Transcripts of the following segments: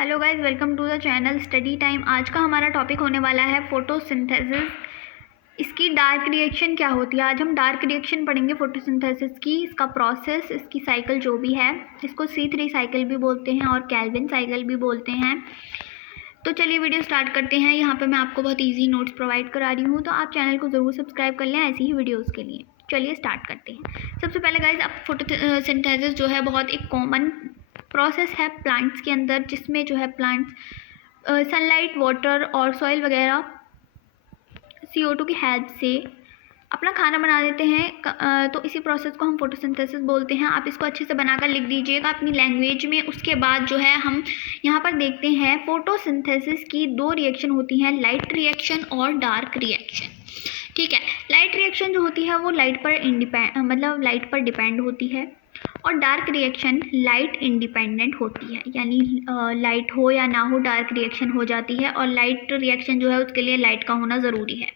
Hello guys, welcome to the channel study time. आज का हमारा टॉपिक होने वाला है फोटोसिंथेसिस। इसकी डार्क रिएक्शन क्या होती है। आज हम डार्क रिएक्शन पढ़ेंगे फोटोसिंथेसिस की, इसका प्रोसेस, इसकी साइकिल जो भी है। इसको C3 साइकिल भी बोलते हैं और केल्विन साइकिल भी बोलते हैं। तो चलिए वीडियो स्टार्ट करते हैं। यहाँ पे मैं आपको बहुत ईजी नोट्स प्रोवाइड करा रही हूँ, तो आप चैनल को ज़रूर सब्सक्राइब कर लें ऐसी ही वीडियोज़ के लिए। चलिए स्टार्ट करते हैं। सबसे पहले गाइज, अब फोटोसिंथेसिस जो है बहुत एक कॉमन प्रोसेस है प्लांट्स के अंदर, जिसमें जो है प्लांट्स सनलाइट, वाटर और सॉइल वगैरह CO2 की हेल्प से अपना खाना बना देते हैं। तो इसी प्रोसेस को हम फोटोसिंथेसिस बोलते हैं। आप इसको अच्छे से बनाकर लिख दीजिएगा अपनी लैंग्वेज में। उसके बाद जो है हम यहाँ पर देखते हैं फोटोसिंथेसिस की दो रिएक्शन होती हैं, लाइट रिएक्शन और डार्क रिएक्शन। ठीक है, लाइट रिएक्शन जो होती है वो लाइट पर डिपेंड होती है, और डार्क रिएक्शन लाइट इंडिपेंडेंट होती है, यानी लाइट हो या ना हो डार्क रिएक्शन हो जाती है, और लाइट रिएक्शन जो है उसके लिए लाइट का होना ज़रूरी है।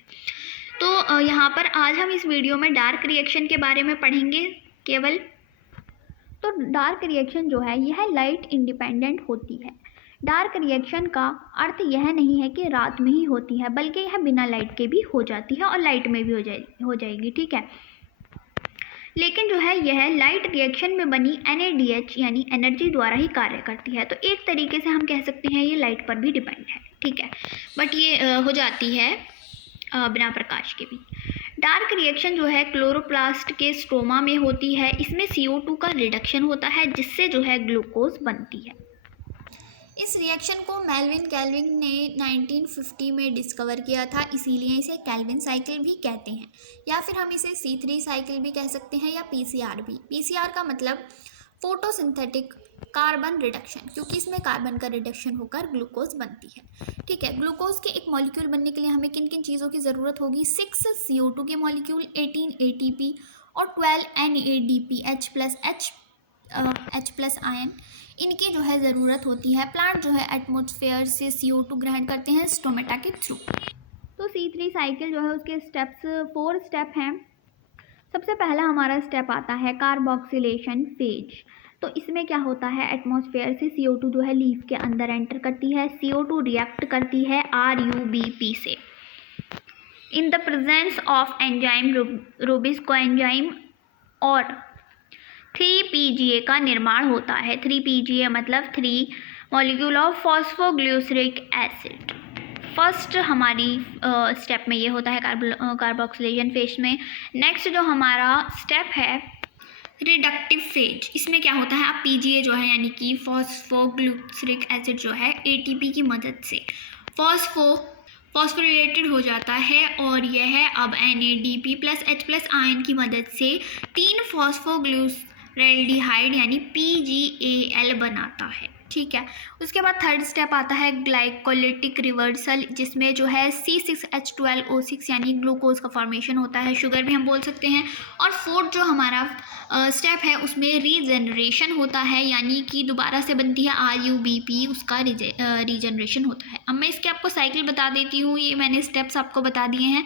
तो यहाँ पर आज हम इस वीडियो में डार्क रिएक्शन के बारे में पढ़ेंगे केवल। तो डार्क रिएक्शन जो है यह लाइट इंडिपेंडेंट होती है। डार्क रिएक्शन का अर्थ यह नहीं है कि रात में ही होती है, बल्कि यह बिना लाइट के भी हो जाती है और लाइट में भी हो जाएगी। ठीक है, लेकिन जो है यह लाइट रिएक्शन में बनी NADH यानी एनर्जी द्वारा ही कार्य करती है। तो एक तरीके से हम कह सकते हैं ये लाइट पर भी डिपेंड है। ठीक है, बट ये हो जाती है बिना प्रकाश के भी। डार्क रिएक्शन जो है क्लोरोप्लास्ट के स्ट्रोमा में होती है। इसमें CO2 का रिडक्शन होता है, जिससे जो है ग्लूकोज बनती है। इस रिएक्शन को मेल्विन केल्विन ने 1950 में डिस्कवर किया था, इसीलिए इसे केल्विन साइकिल भी कहते हैं, या फिर हम इसे C3 साइकिल भी कह सकते हैं, या PCR भी। PCR का मतलब फोटोसिंथेटिक कार्बन रिडक्शन, क्योंकि इसमें कार्बन का रिडक्शन होकर ग्लूकोज बनती है। ठीक है, ग्लूकोज के एक मॉलिक्यूल बनने के लिए हमें किन किन चीज़ों की ज़रूरत होगी? 6 CO2 के मॉलिक्यूल, 18 ATP और 12 NADP H+ आयन, इनकी जो है ज़रूरत होती है। प्लांट जो है एटमॉस्फेयर से CO2 ग्रहण करते हैं स्टोमेटा के थ्रू। तो C3 साइकिल जो है उसके स्टेप्स 4 स्टेप हैं। सबसे पहला हमारा स्टेप आता है कार्बोक्सिलेशन फेज। तो इसमें क्या होता है, एटमॉस्फेयर से CO2 जो है लीफ के अंदर एंटर करती है। CO2 रिएक्ट करती है RUBP से in the presence of enzyme रूबिस coenzyme, और 3PGA का निर्माण होता है। 3PGA मतलब 3 molecule of phosphoglyceric acid. First हमारी स्टेप में ये होता है कार्बोक्सिलेशन फेज में। नेक्स्ट जो हमारा स्टेप है रिडक्टिव फेज, इसमें क्या होता है, अब PGA जो है यानी कि फॉस्फोग्लिसरिक एसिड जो है ATP की मदद से फॉस्फोरिलेटेड हो जाता है, और यह अब NADP + H+ आयन की मदद से 3 फॉस्फोग्लिसरैल्डिहाइड यानी PGAL बनाता है। ठीक है, उसके बाद थर्ड स्टेप आता है ग्लाइकोलिटिक रिवर्सल, जिसमें जो है C6H12O6 यानी ग्लूकोज का फॉर्मेशन होता है, शुगर भी हम बोल सकते हैं। और फोर्थ जो हमारा स्टेप है उसमें रीजनरेशन होता है, यानी कि दोबारा से बनती है RUBP, उसका रीजनरेशन होता है। अब मैं इसके आपको साइकिल बता देती हूँ, ये मैंने स्टेप्स आपको बता दिए हैं।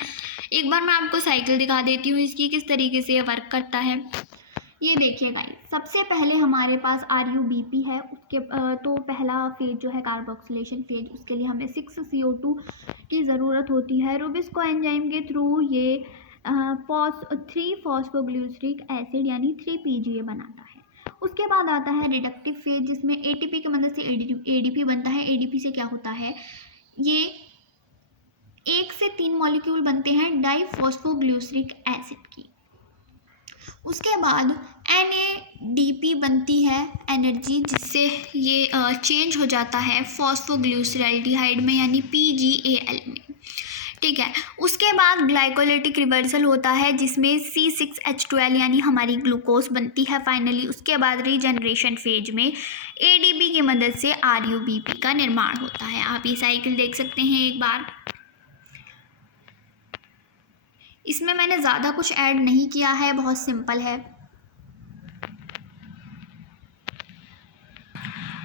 एक बार मैं आपको साइकिल दिखा देती हूँ इसकी किस तरीके से ये वर्क करता है। ये देखिए गाइस, सबसे पहले हमारे पास RUBP है, उसके तो पहला फेज जो है कार्बोक्सिलेशन फेज, उसके लिए हमें 6 CO2 की ज़रूरत होती है। रूबिस कोएंजाइम के थ्रू ये 3 फॉस्फोग्लिसरिक एसिड यानी 3PGA बनाता है। उसके बाद आता है रिडक्टिव फेज, जिसमें ATP की मदद से ADP बनता है। ADP से क्या होता है, ये 1 से 3 मॉलिक्यूल बनते हैं डाइफॉस्फोग्लिसरिक एसिड की। उसके बाद NADP बनती है एनर्जी, जिससे ये चेंज हो जाता है फॉस्फोग्लिसरैल्डिहाइड में यानी PGAL में। ठीक है, उसके बाद ग्लाइकोलिटिक रिवर्सल होता है, जिसमें C6H12 यानी हमारी ग्लूकोज बनती है फाइनली। उसके बाद रीजनरेशन फेज में ADP की मदद से RUBP का निर्माण होता है। आप ये साइकिल देख सकते हैं एक बार। इसमें मैंने ज़्यादा कुछ ऐड नहीं किया है, बहुत सिंपल है,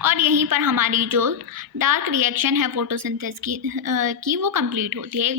और यहीं पर हमारी जो डार्क रिएक्शन है फोटोसिंथेसिस की वो कंप्लीट होती है।